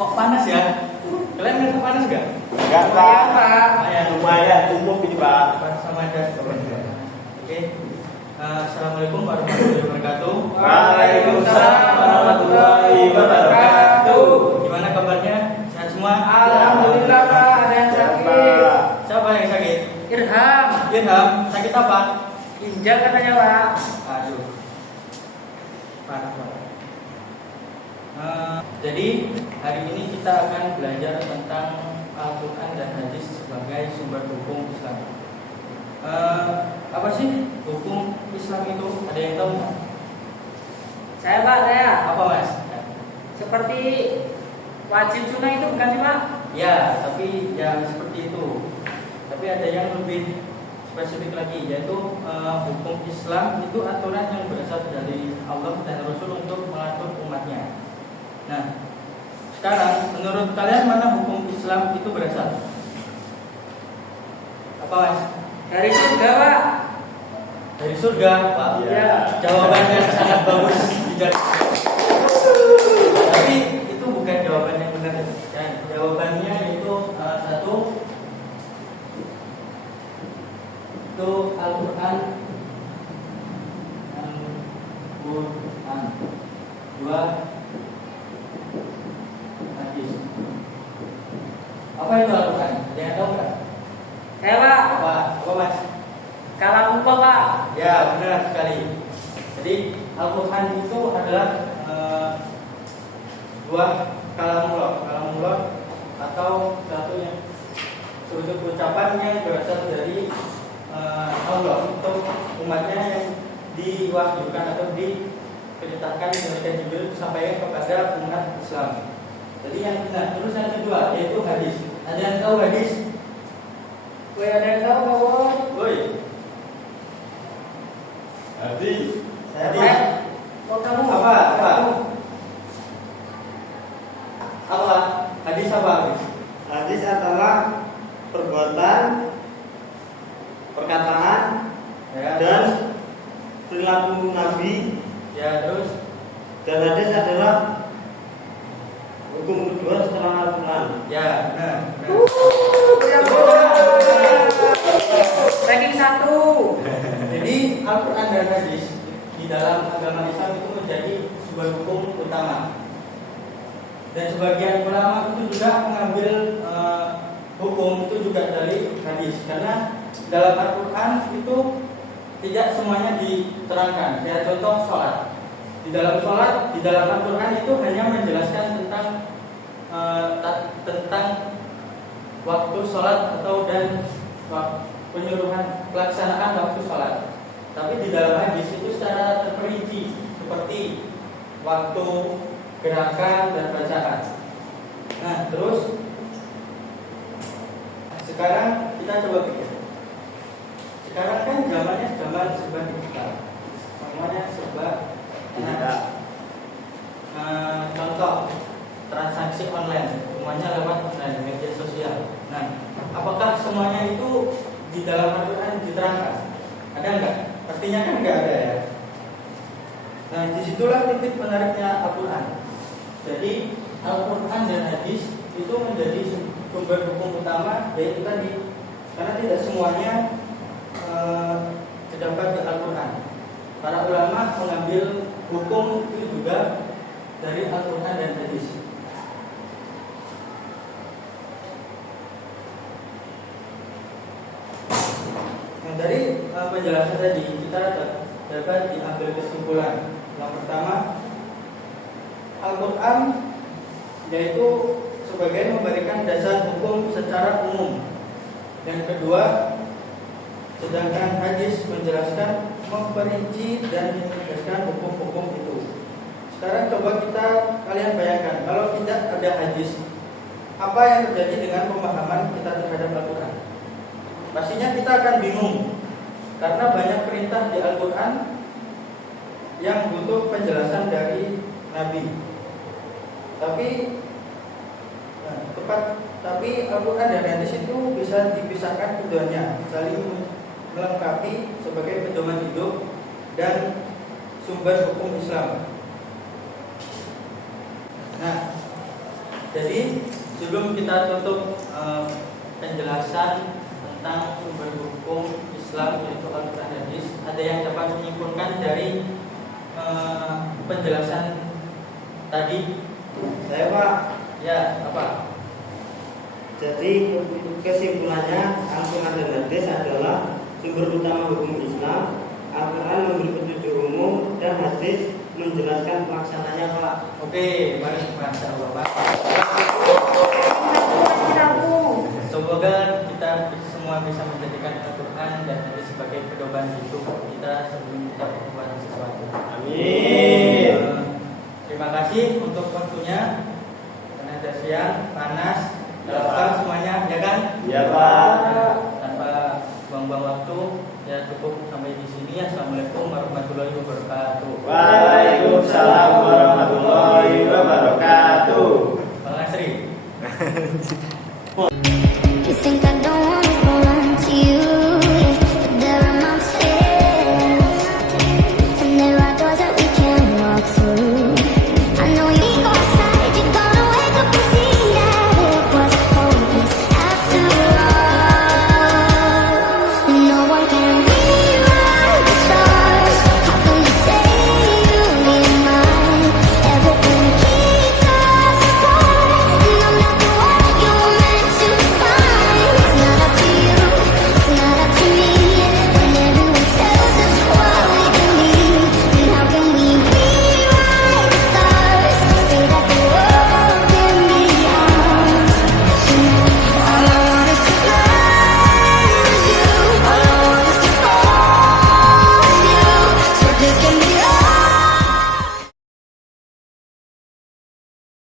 Kok panas ya? Kalian ngerasa panas gak? Enggak, Pak. Lumayan, umum ini, Pak. Sama aja. Oke. Assalamualaikum warahmatullahi wabarakatuh. Waalaikumsalam warahmatullahi wabarakatuh. Gimana kabarnya? Sehat semua? Alhamdulillah, Pak. Ada yang sakit. Siapa yang sakit? Irham. Irham. Sakit apa? Ginjal katanya, Pak. Aduh. Parah. Jadi hari ini kita akan belajar tentang Al-Quran dan Hadis sebagai sumber hukum Islam. Apa sih hukum Islam itu? Ada yang tahu nggak? Saya, Pak, saya. Apa mas? Seperti wajib sunnah itu bukan sih, Pak? Ya, tapi ya seperti itu. Tapi ada yang lebih spesifik lagi, yaitu hukum Islam itu aturan yang berasal dari Allah dan Rasul untuk mengatur umatnya. Nah, sekarang menurut kalian mana hukum Islam itu berasal? Apa mas? Dari surga, Pak. Dari surga, Pak. Ya. Jawabannya sangat bagus. Tapi itu bukan jawaban yang benar. Ya, jawabannya itu satu itu Al-Quran, Al-Quran. Dua hadis. Apa itu Al-Quran? Ada yang tahu nggak? Saya, Pak. Apa mas? Kalam Allah, Pak. Ya benar sekali. Jadi Al-Quran itu adalah buah kalamullah atau suatu ucapan yang berasal dari Allah untuk umatnya yang diwahyukan atau diperintahkan oleh Jibril sampai kepada umat Islam. Jadi yang benar. Terus yang kedua yaitu hadis. Ada yang tahu hadis? Ada yang tahu, Pak? Woi. Hadis. Hadis. Oh, kamu Apa? Hadis apa? Hadis adalah perbuatan, perkataan, Ya, dan perilaku Nabi. ya terus. Dan hadis adalah hukum kedua setelah Al-Quran. Ya, benar. Ranking 1. Jadi Al-Quran dan hadis di dalam agama Islam itu menjadi sebuah hukum utama. Dan sebagian ulama itu juga mengambil hukum itu juga dari hadis, karena dalam Al-Quran itu tidak semuanya diterangkan. Kayak contoh sholat. Di dalam sholat, di dalam Al-Quran itu hanya menjelaskan tentang waktu sholat dan penyuluhan pelaksanaan waktu sholat. Tapi di dalam hadis itu secara terperinci, seperti waktu, gerakan, dan bacaan. Nah, terus sekarang kita coba pikir. Sekarang kan zamannya zaman serba digital, semuanya serba digital. Contoh transaksi online, semuanya lewat online, media sosial. Nah, apakah semuanya itu di dalam Al-Quran diterangkan? Ada enggak? Pastinya kan enggak ada ya. Nah, disitulah titik menariknya Al-Quran. Jadi Al-Quran dan hadis itu menjadi sumber hukum utama, yaitu tadi karena tidak semuanya terdapat di Al-Quran. Para ulama mengambil hukum itu juga dari Al-Quran dan hadis. Nah, dari penjelasan tadi kita dapat diambil kesimpulan. Yang pertama, Al-Quran yaitu sebagai memberikan dasar hukum secara umum. Yang kedua, sedangkan hadis menjelaskan, memperinci dan menjelaskan hukum-hukum itu. Sekarang coba kalian bayangkan, kalau tidak ada hadis, apa yang terjadi dengan pemahaman kita terhadap Al-Quran? Pastinya kita akan bingung, karena banyak perintah di Al-Quran yang butuh penjelasan dari Nabi. Tapi Al-Quran dan hadis itu bisa dipisahkan keduanya, saling melengkapi sebagai pedoman hidup dan sumber hukum Islam. Nah, jadi sebelum kita tutup penjelasan tentang sumber hukum Islam yaitu Al-Quran dan Hadis, ada yang dapat menyimpulkan dari penjelasan tadi? Saya Pak. Ya, apa? Jadi kesimpulannya Al-Quran dan Hadis adalah sumber utama hukum Islam. Al-Quran memberi petunjuk umum dan hadis menjelaskan pelaksananya Pak. Oke, mari masya Allah Pak. Semoga kita semua bisa menjadikan Al-Quran dan hadis sebagai pedoman hidup kita sebelum kita berbuat sesuatu. Amin. Terima kasih untuk waktunya. Karena sudah siang, panas, Ya, lapar Pak. semuanya, ya kan? Ya Pak. Tanpa buang-buang waktu, ya cukup sampai di sini. Assalamualaikum warahmatullahi wabarakatuh. Waalaikumsalam warahmatullahi wabarakatuh. Bang Asri. You think